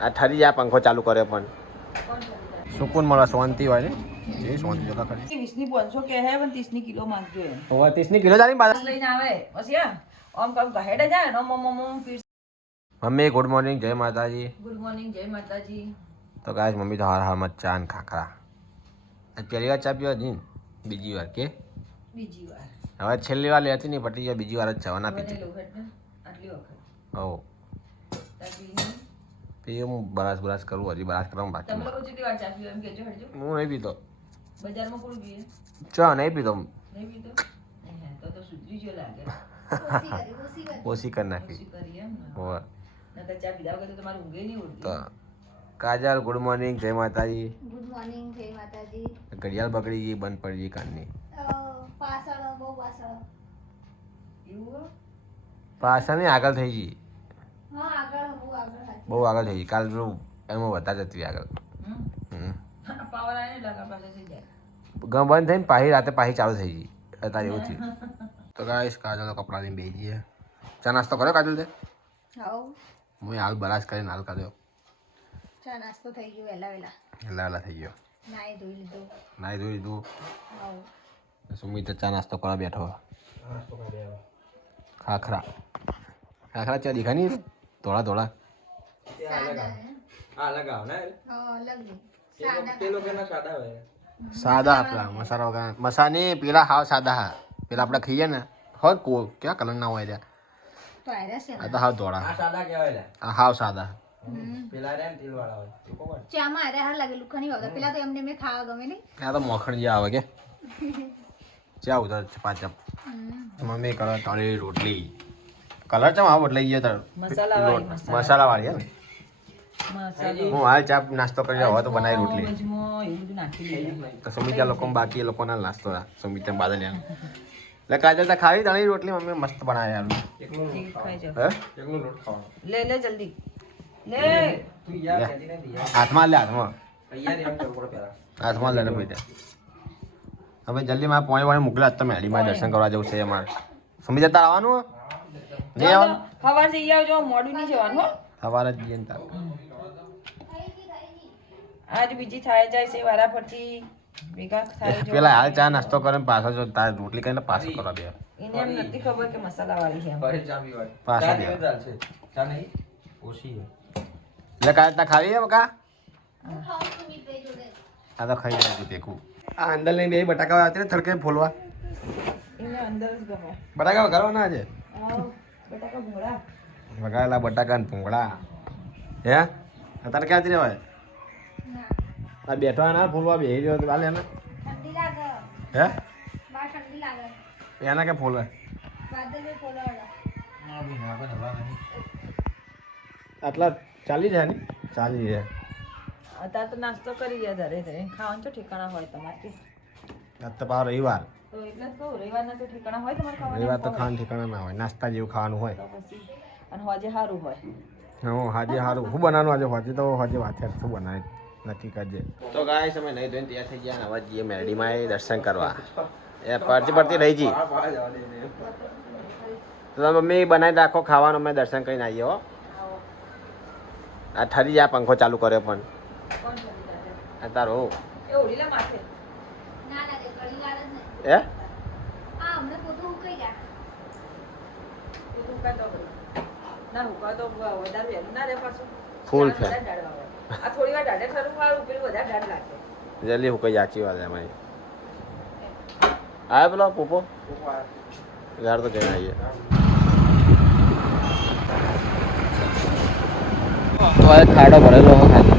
આ ઠરી જાય પંખો ચાલુ કરે પણ સુકૂન મળે શાંતિ હોય ને એ શાંતિ જોતા ખરી 20 ની 500 કે હે પણ 30 ની કિલો માંગજો એમ હવે 30 ની કિલો ચાલી બાદ લઈને આવે પછી આમ કામ કહેડે જાય ને મમ્મી પીર મમ્મી ગુડ મોર્નિંગ જય માતાજી ગુડ મોર્નિંગ જય માતાજી તો ગાઈસ મમ્મી તો હાર હારમાં ચા ને ખાખરા આજ પહેલી વાર ચા પીવા જી બીજી વાર કે બીજી વાર હવે છેલ્લી વાર લેતી નહીં પટી જાય બીજી વાર જ ચા ના પીતી આટલી વખત હો તે હું બરાસ કરું હજી બરાસ કરવામાં બાકી તમે લોકો જેટલી વાર ચા પીવો એમ કેજો હડજો હું નહીં પીતો બજારમાં કોણ પીએ ચા નહીં પીતો નહીં પીતો તો સુધરી જો લાગે ઓછી કરી નાખી કરી એમ ને હોવે નકર ચા પીધા વગર તો તમારી ઊંઘે નહીં ઉડતી તો કાજલ ગુડ મોર્નિંગ જય માતાજી ગુડ મોર્નિંગ જય માતાજી ઘડિયાળ બગડી ગઈ બંધ પડી ગઈ કાનની પાછળ બહુ પાછળ એવું પાછળ નહીં આગળ થઈ ગઈ હા આગળ બહુ આગળ હતી બહુ આગળ થઈ ગઈ કાલ પેલું એમાં વધારે જતી આગળ પાવર આવે ને લગા પાસે થઈ જાય ગમ બંધ થઈને પાહી રાતે પાહી ચાલુ થઈ ગઈ અત્યારે એવું થયું તો ગાઈસ કાજલ તો કપડાં લઈને બેસી જઈએ ચા નાસ્તો કર્યો કાજલ તે હાઉ હું હાલ બરાસ કરીને હાલ કર્યો ચા નાસ્તો થઈ ગયો વહેલા વહેલા વહેલા થઈ ગયો નાઈ ધોઈ લીધું નાઈ ધોઈ લીધું હાઉ સુમિત ચા નાસ્તો કરવા બેઠો ખાખરા ખાખરા ચા દીખા નહીં થોડા થોડા સાદા હા અલગ સાદા સાદા આપણા મસાલા વગર મસાની પેલા હાવ સાદા હા પેલા આપણે ખાઈએ ને હોય કો ક્યાં કલર ના હોય ત્યાં તો આયરા છે આ તો હાવ ધોળા સાદા કહેવાય આ હાવ સાદા પેલા રે તેલ વાળા હોય ચામાં આયરા હાર લાગે લુખા નહીં વાગતા પેલા તો એમને મેં ખાવા ગમે નહીં ત્યાં તો મોખણ જે આવે કે ચા ઉધર પાચમ મમ્મી કરે તળી રોટલી કલર ચમ આવો એટલે ગયો તાર મસાલા વાળી હે ને હું હાલ ચા નાસ્તો કરી હવે તો બનાવી રોટલી એવું બધું નાખી દીધું તો સુમિતા લોકો બાકી લોકોના નાસ્તો સુમિતા બાદલિયા એટલે કાજલ તો ખાવી તળી રોટલી મમ્મી મસ્ત બનાવી યાર ખાઈ જાઓ હે એકલું લોટ ખાવાનો લે જલ્દી લે તું યાર કહેતી નથી યાર હાથમાં લે હાથમાં તૈયારી એમ કરવું પડે પેલા હાથમાં લે બેટા હવે જલ્દી મારે પોણી મોકલ્યા તો મેડીમાં દર્શન કરવા જવું છે અમારે સુમિતા તાર આવવાનું નહીં આવવાનું સવાર જઈ આવજો મોડું નહીં જવાનું હો સવારે જ જઈએ ને તાર આજ બીજી થાય જાય છે વારા પરથી ભેગા થાય જો પેલા હાલ ચા નાસ્તો કરે પાછો જો તાર રોટલી કરીને પાછો કરવા દે એને એમ નથી ખબર કે મસાલા વાળી છે એમ. ઘરે ચા પીવાય પાછા ચા દેવા. દેવી ચાલ છે ચા નહીં ઓછી છે એટલે કાલે તા ખાવી હે બકા ખાવું તો મી પે જોડે આ તો ખાઈ જાય તેકું આ અંદર લઈને બે બટાકા આવતી ને થડકે ફોલવા એને અંદર જ ગમે બટાકા વઘારવાના આજે આવ બટાકા ભૂંગળા વઘારેલા બટાકા ને ભૂંગળા હે અત્યારે ક્યાંથી રહેવાય આ બેઠો ના ફોલવા બેસી રહ્યો તો હાલ એના ઠંડી લાગે હે બહાર ઠંડી લાગે એના કે ફોલવા વાદળ મે પોલાડા હા બી ના પણ હવા નહીં આટલા ચાલી જાય ને ચાલી જાય અત્યારે તો નાસ્તો કરી ગયા ધરે ધરે ખાવાનું તો ઠેકાણા હોય તમારે આજ તો પાવ રવિવાર તો એટલે જ કહું રવિવારના તો ઠેકાણા હોય તમારે ખાવાના રવિવાર તો ખાવાનું ઠેકાણા ના હોય નાસ્તા જેવું ખાવાનું હોય તો પછી અને હોજે સારું હોય હું હાજે સારું શું બનાવવાનું આજે હોજે તો હોજે વાત શું બનાવે નક્કી કરજે તો ગાય તમે નહીં ધોઈને તૈયાર થઈ ગયા હવે જઈએ મેરડીમાં એ દર્શન કરવા એ પડતી રહી જી તો તમે મમ્મી બનાવી રાખો ખાવાનું અમે દર્શન કરીને આવીએ હો આ ઠરી જાય પંખો ચાલુ કર્યો પણ કોણ કરી દાદા આ તારો એ ઓડીલા માથે ના લાગે કડી લાગે જ નહીં હે આ અમને પોતું ઉકઈ ગયા એ હુકા તો ના હુકા તો વધારે વહેલું ના રે પાછું ફૂલ છે વધારે દાળ વાળો. આ થોડી વાર દાડે ખરું વાળું પેલું વધારે દાડ લાગે જલ્દી હું કઈ સાચી વાત અમારી આવે પેલો પૂપો યાર તો જઈને આવીએ તો આ ખાડો ભરેલો હોય ખાલી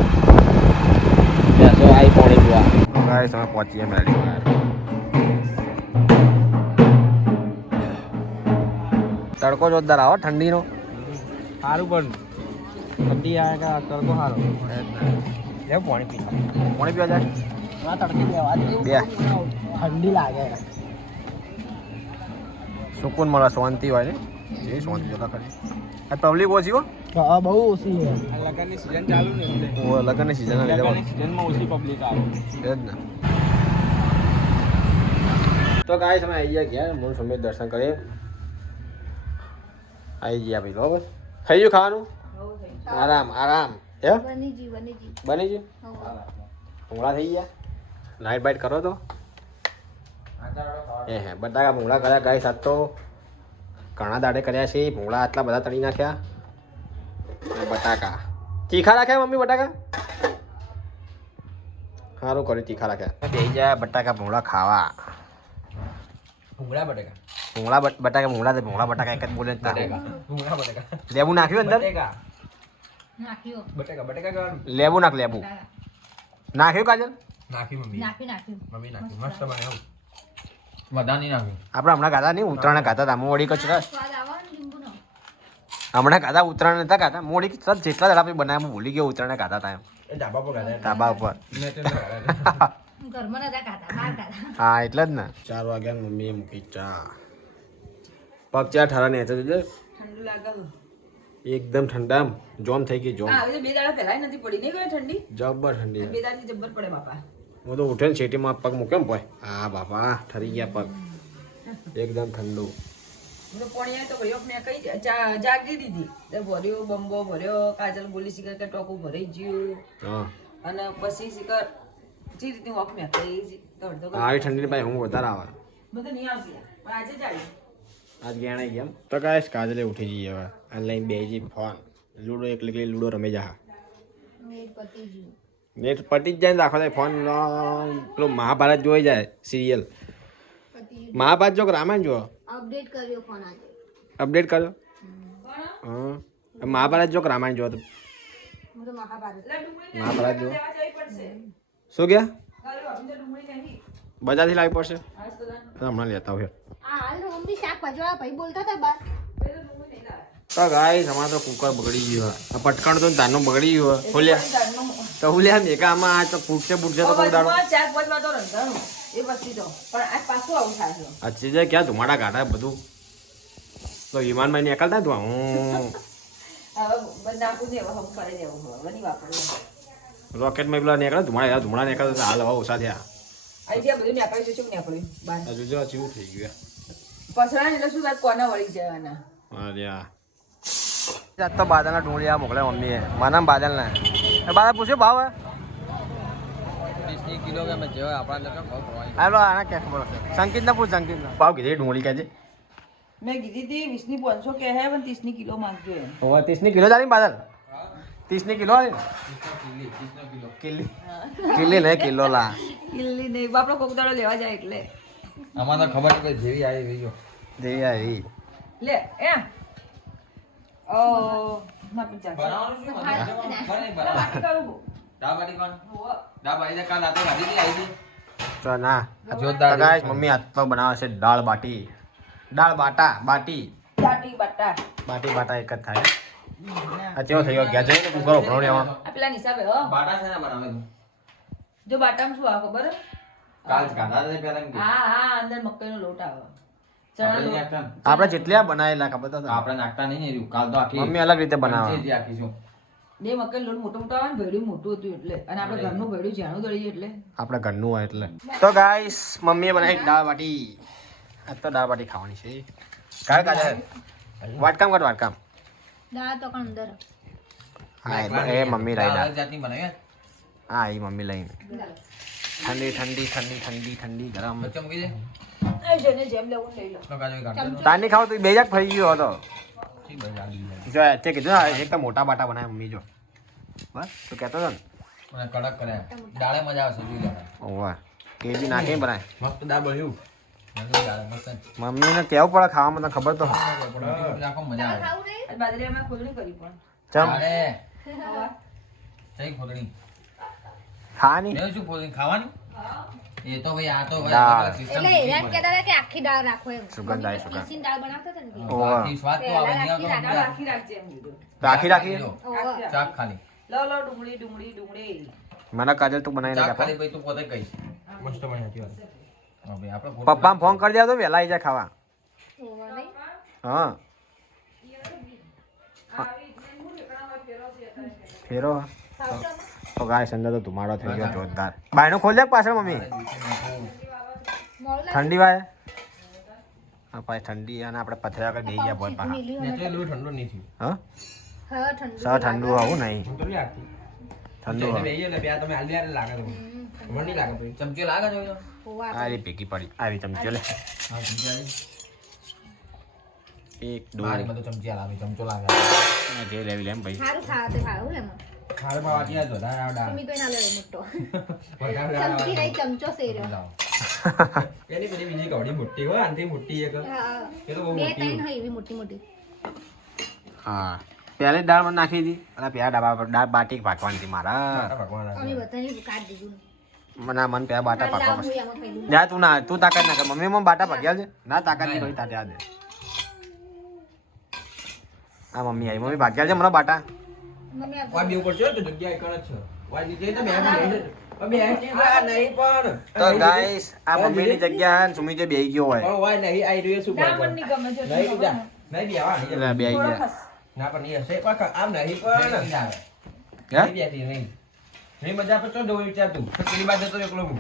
બેસો આવી પાણી પીવા ગાય તમે પહોંચીએ મેળી તડકો જોરદાર આવો ઠંડીનો સારું પણ ઠંડી આવે કે તડકો સારો લે પાણી પી પાણી પીવા જાય આ તડકે બેવા બે ઠંડી લાગે સુકૂન મળે શાંતિ હોય ને એ શાંતિ જોતા ખરી આ પબ્લિક ઓછી હો હા બહુ ઓછી છે લગનની સીઝન ચાલુ ને એટલે લગ્નની સિઝન લગનની સીઝનમાં ઓછી પબ્લિક આવે એ જ ને તો ગાય તમે આવી ગયા ગયા મૂળ સમિત દર્શન કરીએ આવી ગયા ભાઈ બરાબર થઈ ગયું ખાવાનું આરામ આરામ એ બની જી બની ગયું ભૂંગળા થઈ ગયા લાઈટ બાઈટ કરો તો હે બટાકા ભૂંગળા કર્યા ગાય સાત તો ઘણા દાડે કર્યા છે ભૂંગળા આટલા બધા તળી નાખ્યા અને બટાકા તીખા રાખ્યા મમ્મી બટાકા સારું કર્યું તીખા રાખ્યા બે જાય બટાકા ભૂંગળા ખાવા ભૂંગળા બટેકા ભૂંગળા બટાકા ભૂંગળા બટાકા એક જ બોલે ભૂંગળા બટેકા લેબુ નાખ્યું અંદર નાખ્યો બટેકા કહેવાનું લેબુ લેબુ નાખ્યું કાજલ નાખ્યું મમ્મી નાખ્યું મમ્મી નાખ્યું મસ્ત બને એવું બધા નહીં નાખ્યું આપણે હમણાં ખાતા નહીં ઉત્તરાયણ ખાતા હતા મોડી કચરા સ્વાદ આવવાનો લીંબુનો હમણાં ખાતા ઉત્તરાયણ નતા ખાતા મોડી કચરા જેટલા દાડા આપણે બનાવ્યા ભૂલી ગયો ઉત્તરાયણ ખાતા હતા એમ એ ધાબા પર ખાધા ધાબા ઉપર ઘરમાં નતા ખાતા બહાર ખાતા હા એટલે જ ને 4 વાગ્યા મમ્મીએ મૂકી ચા પગ ચા ઠારા ને જોજે ઠંડુ લાગે એકદમ ઠંડા જોમ થઈ ગઈ જોમ હા હવે 2 દાડા પહેલાય નથી પડી નહીં ગઈ ઠંડી જબ્બર ઠંડી 2 દાડાથી જબ્બર પડે બાપા હું તો ઉઠે ને શેટીમાં પગ મૂક્યો ને ભાઈ હા બાપા ઠરી ગયા પગ એકદમ ઠંડુ હું તો પોણીએ તો ભાઈઓ મેં કઈ જાગી દીધી તે ભર્યો બંબો ભર્યો કાજલ બોલી શીખર કે ટોકું ભરાઈ ગયું હા અને પછી શીખર જે રીતની વોક મેં કરી તો અડધો આવી ઠંડી ભાઈ હું વધારે આવે બધું નહીં આવતી પણ આજે જ આવી આજ ગેણા ગયા તો કાંઈ કાજલે ઉઠી જઈએ હવે આ લઈને બેજી ફોન લૂડો એકલી લૂડો રમી જા મેટ પતી ગયું નેટ પટી જ જાય ને આખો ફોન પેલો મહાભારત જોઈ જાય સિરિયલ પતી મહાભારત જો કે રામાયણ જો અપડેટ કર્યો ફોન આજે અપડેટ કર્યો હા મહાભારત જો કે રામાયણ જો તો હું તો મહાભારત મહાભારત જો લેવા જવી પડશે શું ગયા કાલે અમને ડુંગળી નહીં બજારથી લાવી પડશે આજ તો તો હમણાં લેતા હોય આ હાલ મમ્મી શાક ભજવાળા ભાઈ બોલતા હતા બાર ડુંગળી નહીં લાવે તો ગાય તમારે તો કુકર બગડી ગયું આ પટકણ તો તારનું બગડી ગયું ખોલ્યા તો હુલ્યા મેકા આમાં આ તો ફૂટશે ફૂટશે તો કોઈ દાડો 4-5 વાર તો રંધાણું એ પછી તો પણ આજ પાછું આવું થાય છે આ ચીજે ક્યાં ધુમાડા કાઢા બધું તો વિમાનમાં નીકળતા તું હું હવે નાખું ને હવે હમ કરી દેવું હવે નહીં વાપરવું રોકેટમાં પેલા નીકળે ધુમાડા નીકળતા હાલ હવે ઓછા થયા અહીંથી આ બધું નીકળ્યું છે શું નીકળ્યું બહાર હજુ જો ચીવું થઈ ગયું પસરા એટલે શું થાય કોના વળી જવાના અરે આજ તો બાદલના ડુંગળી મોકલે મમ્મીએ મારા બાદલના બાદલ પૂછ્યો ભાવ 30 કિલો કે મેં જેવા આપણા લોકો ભાવ પ્રવાહી હાલો આના કે ખબર હશે સંકિતના પૂછ સંકિતના ભાવ કીધી ડુંગળી કહેજે મેં કીધી હતી 20 ની 500 કે હે પણ 30 ની કિલો માંગજો એમ ઓવા 30 ની કિલો ચાલી બાદલ 30 ની કિલો આલી કિલ્લી કિલ્લી ને કિલો લા કિલ્લી નહીં બાપડો કોક દાડો લેવા જાય એટલે આમાં તો ખબર નહીં કે જેવી આવી ગયો દેવી આવી લે એ ઓ ના પચાસ બનાવવાનું શું મને કરું દાબાડી કોણ દાબાડી ને કાલ રાતે ગાડી આવી હતી તો ના જોરદાર ગાઈસ મમ્મી આજ તો બનાવે છે દાળ બાટી દાળ બાટા બાટી બાટી બાટા બાટા એક જ થાય આ કેવો થઈ ગયો ગયા જઈને કુકર ઉભરો લેવા આ પેલા હિસાબે હો બાટા છે ને બનાવે જો બાટામાં શું આવે ખબર હે? કાલ ગાડા દે પેલા કે હા હા અંદર મકાઈનો લોટ આવે ચણા આપણે લોટ નાખતા આપણે જેટલા બનાવેલા ખબર તો આપણે નાખતા નહીં એર્યું કાલ તો આખી મમ્મી અલગ રીતે બનાવે પંચેજી આખીશું બે મકાઈ લોટ મોટો મોટો આવે ને ભેડું મોટું હતું એટલે અને આપણે ઘરનું ભેડું જાણું દળીએ એટલે આપણે ઘરનું હોય એટલે તો ગાઈસ મમ્મીએ બનાવી દાળ બાટી આજ તો દાળ બાટી ખાવાની છે કાળ કાઢે વાટકામ કર વાટકામ દાળ તો પણ અંદર હા એ મમ્મી લાવી દાળ જાતની બનાવી હા એ મમ્મી લઈને ઠંડી ઠંડી ઠંડી ઠંડી ઠંડી ગરમ બચ્ચો મૂકી દે એ જેને જેમ લેવું લઈ લો તો કાજો કાઢો તારની ખાવ તો બે જાક ફરી ગયો હતો ઠીક ભાઈ ગાડી જો તે કીધું ને એક તો મોટા બાટા બનાવે મમ્મી જો બસ તું કહેતો હતો ને મને કડક કર્યા દાળે મજા આવશે જોઈ લેવા ઓવા કેજી નાખીને બનાવે મસ્ત દાળ બન્યું મને દાળ મસ્ત મમ્મીને કેવું પડે ખાવામાં તને ખબર તો હોય. રાખો મજા આવે ખાવું નહીં આજ બાજરીમાં ખોદણી કરી પણ ચમ અરે જઈ ખોદણી ખાવાની મેં શું ખોદણી ખાવાની એ તો ભાઈ આ તો દાળ. ભાઈ સિસ્ટમ એટલે એમ કહેતા હતા કે આખી દાળ રાખો એમ સુગંધ આવે, સુગંધ. પીસીને દાળ બનાવતા હતા ને ઓવા સ્વાદ તો આવે નહીં આવતો દાળ આખી રાખજે એમ કીધું રાખી રાખી ઓવા. ચાક ખાલી લો લો ડુંગળી ડુંગળી ડુંગળી મને કાજલ તું બનાવીને ચાક ખાતો ખાલી ભાઈ તું પોતે કહીશ મસ્ત બની હતી વાત હા ભાઈ આપણે પપ્પાને ફોન કરી દે તો વહેલા આવી જાય ખાવા ઓવા નહીં હા ફેરો તો ગાય સંદર તો ધુમાડો થઈ ગયો જોરદાર બાયનો ખોલ દે પાછળ મમ્મી મોડું ઠંડી વાય હા પાછી ઠંડી અને આપણે પથરા કરી દઈ ગયા બોલ પાછા મિલી ઠંડુ નહીં થયું હા હા ઠંડુ સર ઠંડુ આવું નહીં હું તો નહીં આપતી ઠંડુ એટલે બેહીએ એટલે બે તમે આલી આલે લાગે તમને. મને નહીં લાગે પછી. ચમચી લાગે છે તો? હોવા આ રી ભેગી પડી આવી ચમચી લે હા, ચમચી આલી. એક દો મારી બધું ચમચી આલાવી, ચમચો લાગે. આ જે લેવી લેમ ભાઈ સારું ખાવા તો ખાવું લે ખારે પાવા ત્યાં જ વધારે આવડા. મમ્મી તો ના લે મોટો વધારે ચમચી નહીં ચમચો સેર્યો લાવો. એની પેલી બીજી કવડી મોટી હોય, આનથી મોટી એક. હા એ તો બહુ બે મોટી ત્રણ હોય. હોય એવી મોટી મોટી હા પહેલે દાળ માં નાખી હતી અને પેલા ડાબા પર દાળ બાટી ભાગવાની હતી મારા મારા ભગવાન આ. અમે બધાને કાઢી દીધું મને મન પેલા બાટા લાવ ભાગવા હું પડશે આમાં ખાઈ લઉં. જા તું ના તું તાકાત ના કર મમ્મી મને બાટા ભાગ્યા છે ના તાકાત નહીં કરી તાતે આ દે આ મમ્મી આવી મમ્મી ભાગ્યા છે મને બાટા મમ્મી આ વાય બે ઉપર છે તો જગ્યા એક જ છે. વાય નીચે તો બે માં બેહી જાય. બે આ નહીં પણ. તો ગાઈસ આ મમ્મીની જગ્યા હે સુમી જે બેહી ગયો હોય પણ વાય નહીં આઈ રહ્યો શું ના કરે? મને નહીં ગમે છે નહીં બીજા. નહીં બેહવા નહીં. એટલે બેહી થોડો ગયા ખસ. ના પણ નહીં હશે પણ આમ નહીં પણ હે નહીં બેઠી નહીં. નહીં મજા પર તો જોઈ વિચાર તું. તો પેલી બાજુ તો એકલો હું.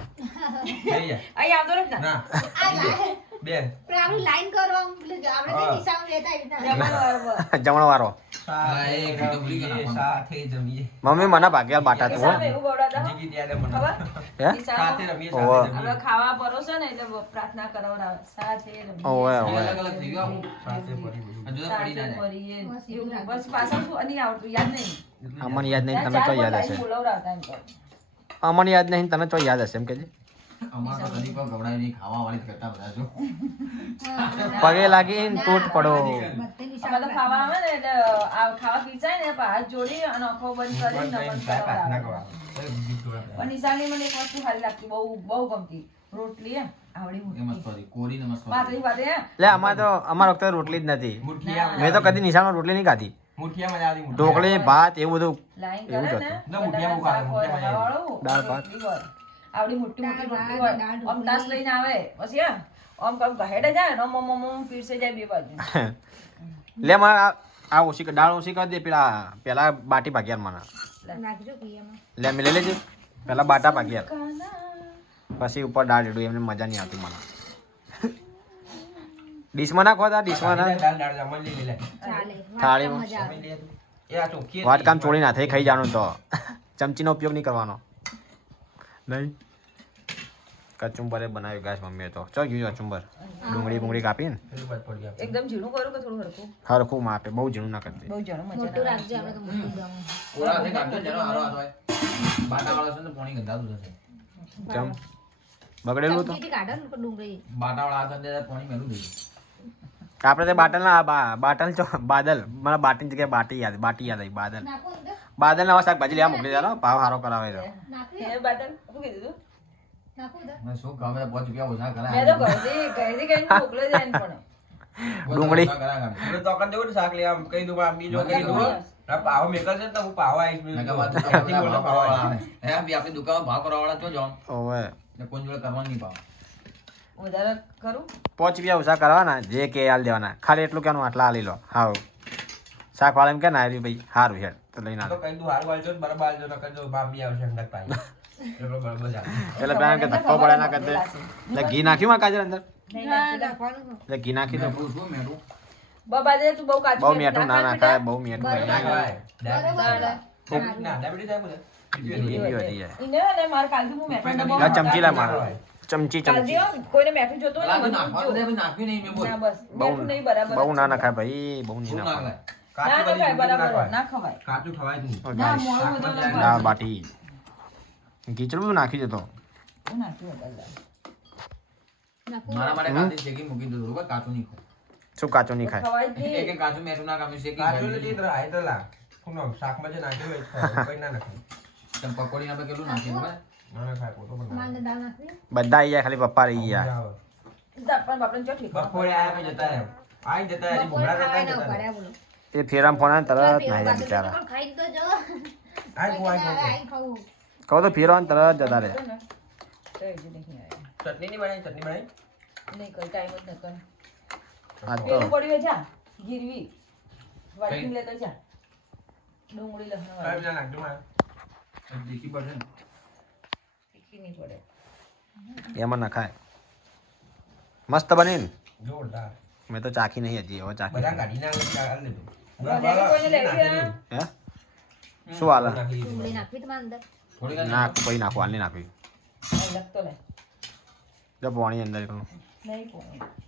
નહીં જા. અહીં આવતો નથી ને? ના. આ લાય. બેન. પણ આપણી લાઈન કરો આપણે જે નિશાન લેતા એવી રીતના. જમવાનો વારો. જમણો વારો સાથે જમીએ. મમ્મી મને ભાગ્યા બાટા તું હો સામે એવું ગવડાવતા હો. જીગી ત્યારે મને. ખબર? હે નિશાળમાં સાથે રમીએ ઓવે. સાથે આપણે જમીએ. ખાવા પરોસે ને એટલે પ્રાર્થના કરાવડાવે. સાથે રમીએ. ઓવે ઓવે સાથે પડી બધું. સાથે મળીએ. એવું. બસ પાછળ શું નહીં આવડતું યાદ નહીં અમને યાદ નહીં તને ચો યાદ હશે બોલાવડાવતા એમ કહો. અમને યાદ નહીં તને ચો યાદ હશે એમ કે અમાર તો કદી પણ ગવડાવી નહીં, ખાવા વાળી જ કરતા બધા જો. પગે લાગીને તૂટ પડો બધે અમારે નિશાન તો ખાવા આવે ને એટલે આ ખાવા ખીચાય ને પણ હાથ જોડી અને આંખો બંધ કરીને નમન પ્રાર્થના કરાવડાવે. કરવા. ગીત ગવડાવે. પણ નિશાળની મને એક વસ્તુ સારી લાગતી બહુ બહુ ગમતી રોટલી હે આવડી એ મસ્ત મોટી હતી, કોરીને મસ્ત હતી. પાતળી પાતળી હે એટલે અમાર વખતે રોટલી જ નથી મુઠિયા મેં તો કદી નિશાળમાં રોટલી નહીં ખાધી મુઠિયા મજા આવતી. ઢોકળી ભાત એવું બધું લાઈન એવું કરે જ ને હતું. ના, મુઠિયા બહુ ખાવે, મુઠિયા મજા આવે. વાળું, દાળ ભાત. રોટલી હોય. આવડી મોટી મોટી દાળ રોટલી ભાત, હોય દાળ આમ તાસ ઢોકળી. લઈને આવે પછી હે આમ કમ ગહેડે જાય ને આમ પીરસે જાય બે બાજુ લે મારે આ ઓછી દાળ ઓછી કરી દે પેલા બાટી ભાગ્યા મને નાખજો કીયામાં લે મેં લઈ લેજે પેલા બાટા ભાગ્યા પછી ઉપર દાળ રેડું એમને મજા નહીં આવતી મને ડીશમાં નાખો તા ડીશમાં ના દાળ દાળ જમણ લઈ લે. ચાલે થાળીમાં. મજા આવે જમણ લઈ લે. એ આ ચોખ્ખી વાત કામ ચોળી ના થઈ ખાઈ જવાનું તો ચમચીનો ઉપયોગ નહીં કરવાનો નહીં કચુંબરે બનાવ્યું ગાય મમ્મીએ તો ચો ગયું કચુંબર ડુંગળી કાપીને પેલું બાદ પડી ગયા. એકદમ ઝીણું કરું કે થોડું હરખું હરખું માપે બહુ ઝીણું ના કરતી બહુ ઝીણું મજા મોટું ના આવે. રાખજો આપણે તો મોટું ગમે કોરાથી કાઢજો ને જેનો હારો હાથ હોય. બાટાવાળો છે ને પોણી ગંધાતું થશે. ચમ બગડેલું તો ચમચીથી કાઢો ને ડુંગળી બાટાવાળા હાથ અંદર પોણી મેલું થઈ ગયું. આપણે તો બાટલ ચો બાદલ મને બાટીની જગ્યાએ બાટી યાદ આવી બાદલ નાખો અંદર બાદલ ના શાકભાજી લેવા મોકલી દેવાનો ભાવ સારો કરાવે છે નાખવી હે બાદલ શું કીધું તું? નાખો અંદર મેં શું ગમે તે 5 રૂપિયા ઓછા મેં તો કરાયા. ઘરેથી કહીને મોકલી દે એને પણ ડુંગળી. ઓછા કરાયા ગામ. હવે તો કન દેવું ને શાક લેવા આમ કહી દઉં આમ બીજો કહી દઉં આ પાવો મેકલ છે ને તો હું પાવો આવીશ મેં કહ્યું, બીજો. આ અહીંથી બોલો પાવો ભાવ આવીશ. આવે. હે, બી આપણી દુકાનમાં ભાવ કરવાવાળા તો જાઓ. ઓવે ને કોઈ જોડે કરવાનું નહીં ભાવ. વધારે કરું 5 રૂપિયા ઓછા કરવાના જે કે હાલ દેવાના ખાલી એટલું કેનું આટલા હાલી લો હાવ શાક વાળા એમ કે ના ભાઈ સારું છે તો લઈને તો આવે કહી દઉં હારું હાલજો ને બરાબર હાલજો નકર જો બાપ બી આવશે અંગત પાઈ. એટલો બરાબર જ આવે. એટલે પેલા એમ કે ધક્કો પડે ના કરતે એટલે ઘી નાખ્યું માં કાજલ અંદર નહીં ના નાખી દે. નાખવાનું એટલે ઘી નાખી દો મેઠું શું મેઠું? બાજે તું બહુ કાચું બહુ મીઠું ના નાખાય બહુ મીઠું બરાબર. નહીં નાખાય. ડાયાબિટીસ બરોબર ના ડાયાબિટીસ થાય બધે. બીજી વધી જાય ઈને ને મારે કાલથી હું મેઠું ડબ્બો લા ચમચી લા મારો ચમચી કાલથી હો, કોઈને મેઠું જોતું હોય ને પેલા તો મને નાખવા પૂછજો. દે, પણ નાખ્યું નહીં મેં બોલ. ના બસ બહુ મેઠું નહીં બરાબર બહુ ના નાખાય ભાઈ બહુ નહીં શું નાખાય નાખવાય? કાચું ના કદી નખાય ઊંધું બરાબર ના ખવાય. ના ખવાય કાચું ખવાય જ નહીં. ઓ ના ગાઈસ, મોળું બધું ના દાળ ખવાય. બાટી ખીચડું બધું નાખી દેતો હું નાખ્યું બધા. નાખો મારા માટે કાચી શેકી મૂકી દીધું બરોબર, કાચું નહીં ખાય. શું કાચું નહીં ખાય ખવાય જ એક નહીં. એક કાચું મેઠું ના કાપ્યું, શેકી કાચું ખાઈ એટલે લીધું. જે હાય તો લા. શું નામ? શાકમાં જે નાખ્યું હોય એ જ ખાય. કંઈ ના નખાય. તમે પકોડી આપણે કેટલું નાખીએ ખબર? ના નખાય, પોતો પણ ના માને દાળ નાખવી બધા આવી ગયા ખાલી પપ્પા રહી ગયા મજા આવે. દાપણ બાપણ ચો ઠીક. બપોરે આયા પછી જતા રહ્યા. આઈ જતા રહ્યા. હજી બપોરે ભૂંગળા કરતા ખાવાય જતા ના રહ્યા. ઉપાડ્યા બોલો એ ફેરામ ફોન આવે ને તરત પેલું નાઈ જાય પાછું બિચારા પણ ખાઈ તો જો આઈ ગો, આઈ ગો. આઈ ખાવું કહો તો ફેરવા તરત જતા રહે ને તો હજુ નહીં આવ્યા. ચટણી નહીં બનાવી? ચટણી બનાવી? નહીં કોઈ ટાઈમ જ નતો. આ તો પેલું પડ્યું જા ગીરવી વાટકી લેતો જા ડુંગળી લસણ કાંઈ વાળી. ના નાખજો મારે. દેખી પડશે ને. તીખી નહીં પડે. એમાં ના ખાય મસ્ત બની ને જોરદાર. મેં તો ચાખી નહીં હજી હવે ચાખી બધા કાઢી ના આવે, કાઢી લીધું. મને બી કોઈને લેવી હે? હે શું હાલે ડુંગળી નાખવી તમારા અંદર થોડી વાર નાખ પછી નાખવા નહીં નાખવી લખતો લે જો પાણી અંદર એકલું નહીં પોણી